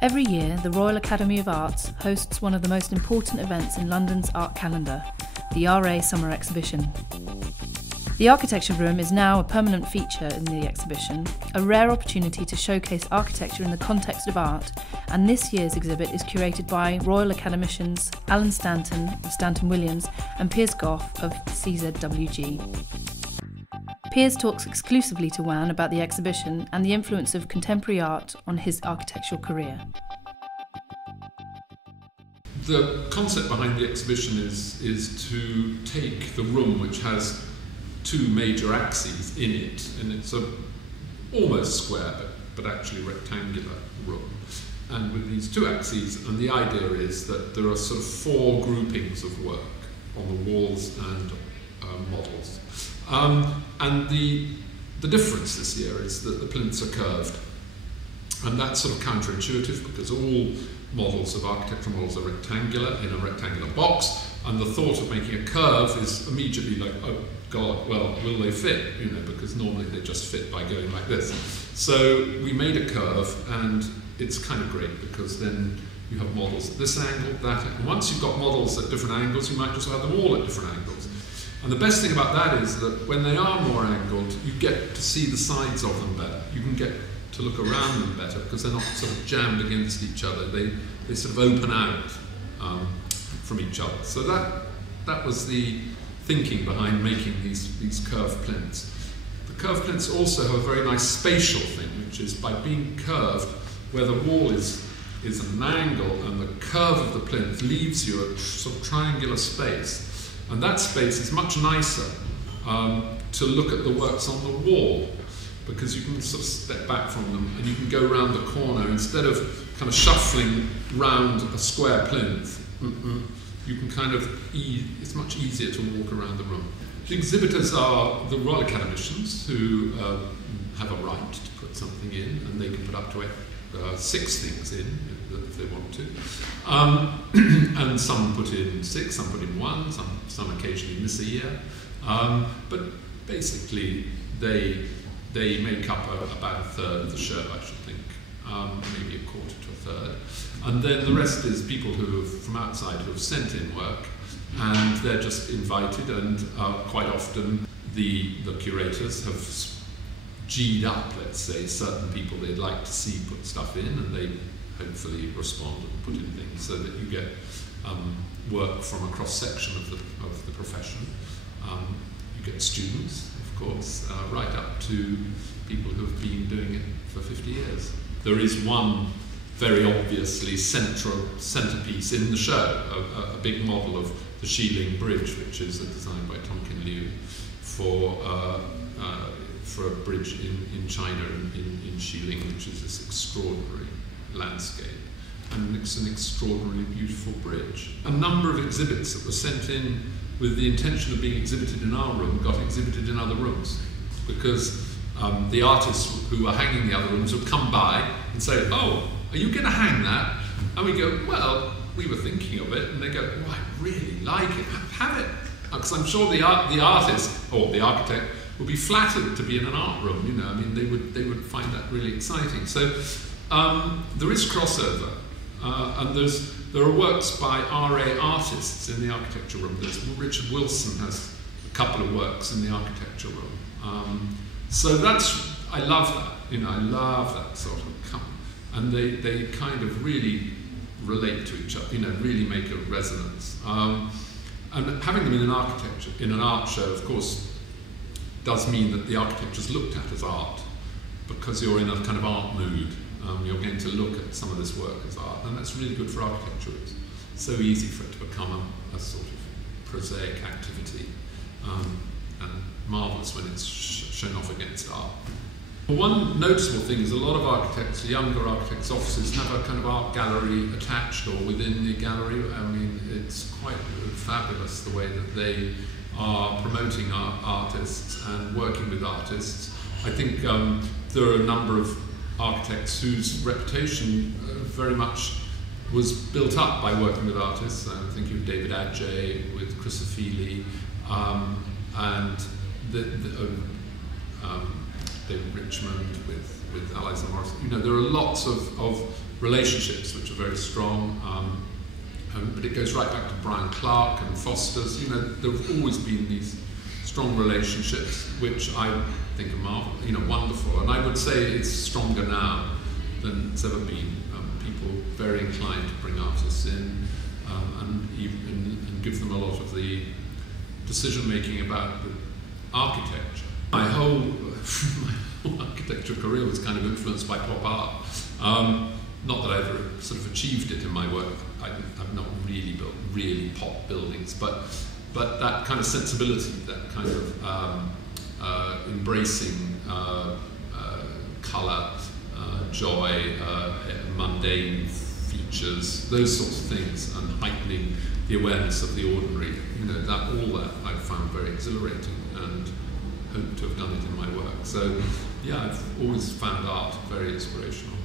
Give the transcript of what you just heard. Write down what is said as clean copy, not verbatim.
Every year, the Royal Academy of Arts hosts one of the most important events in London's art calendar, the RA Summer Exhibition. The Architecture Room is now a permanent feature in the exhibition, a rare opportunity to showcase architecture in the context of art, and this year's exhibit is curated by Royal Academicians Alan Stanton of Stanton Williams and Piers Gough of CZWG. Piers talks exclusively to Wan about the exhibition and the influence of contemporary art on his architectural career. The concept behind the exhibition is to take the room, which has two major axes in it, and it's a almost square but actually rectangular room, and with these two axes, and the idea is that there are sort of four groupings of work on the walls and models. And the difference this year is that the plinths are curved, and that's sort of counterintuitive because all models of architectural models are rectangular in a rectangular box, and the thought of making a curve is immediately like, oh God, well, will they fit? You know, because normally they just fit by going like this. So we made a curve, and it's kind of great because then you have models at this angle, that, and once you've got models at different angles, you might just have them all at different angles. And the best thing about that is that when they are more angled, you get to see the sides of them better. You can get to look around them better because they're not sort of jammed against each other. They sort of open out from each other. So that was the thinking behind making these curved plinths. The curved plinths also have a very nice spatial thing, which is by being curved, where the wall is at an angle and the curve of the plinth leaves you a sort of triangular space. And that space is much nicer to look at the works on the wall, because you can sort of step back from them and you can go around the corner instead of kind of shuffling round a square plinth. You can kind of, it's much easier to walk around the room. The exhibitors are the Royal Academicians, who have a right to put something in, and they can put up to 6 things in if they want to. And some put in 6, some put in 1, some occasionally miss a year. But basically, they make up about a third of the show, I should think, maybe a quarter to a third. And then the rest is people who have, from outside, who have sent in work, and they're just invited, and quite often the curators have G'd up, let's say, certain people they'd like to see put stuff in, and they hopefully respond and put in things so that you get work from a cross-section of the profession. You get students, of course, right up to people who have been doing it for 50 years. There is one very obviously centerpiece in the show, a big model of the Shieling Bridge, which is designed by Tonkin Liu for a bridge in China, in Shieling, which is this extraordinary landscape. And it's an extraordinarily beautiful bridge. A number of exhibits that were sent in with the intention of being exhibited in our room got exhibited in other rooms, because the artists who were hanging the other rooms would come by and say, oh, are you going to hang that? And we go, well, we were thinking of it. And they go, oh, I really like it, have it. Because I'm sure the artist or the architect would be flattered to be in an art room, you know. I mean, they would find that really exciting. So there is crossover, and there are works by RA artists in the architecture room. Richard Wilson has a couple of works in the architecture room. So I love that, you know, I love that sort of and they kind of really relate to each other, you know, really make a resonance. And having them in an art show, of course, does mean that the architecture is looked at as art, because you're in a kind of art mood. You're going to look at some of this work as art, and that's really good for architecture. It's so easy for it to become a sort of prosaic activity, and marvellous when it's shown off against art. One noticeable thing is a lot of architects, younger architects' offices, have a kind of art gallery attached or within the gallery. I mean, it's quite fabulous the way that they are promoting artists and working with artists. I think there are a number of architects whose reputation very much was built up by working with artists. I'm thinking of David Adjaye with Chris Ofili, and David Richmond with Allies and Morris. You know, there are lots of relationships which are very strong, but it goes right back to Brian Clark and Foster's. You know, there have always been these strong relationships which I think are wonderful, and I would say it's stronger now than it's ever been. People very inclined to bring artists in and give them a lot of the decision making about the architecture. My whole architecture career was kind of influenced by pop art. Not that I've ever sort of achieved it in my work. I've not really built really pop buildings, but that kind of sensibility, that kind of embracing colour, joy, mundane features, those sorts of things, and heightening the awareness of the ordinary. You know, all that I found very exhilarating, and hope to have done it in my work. So, yeah, I've always found art very inspirational.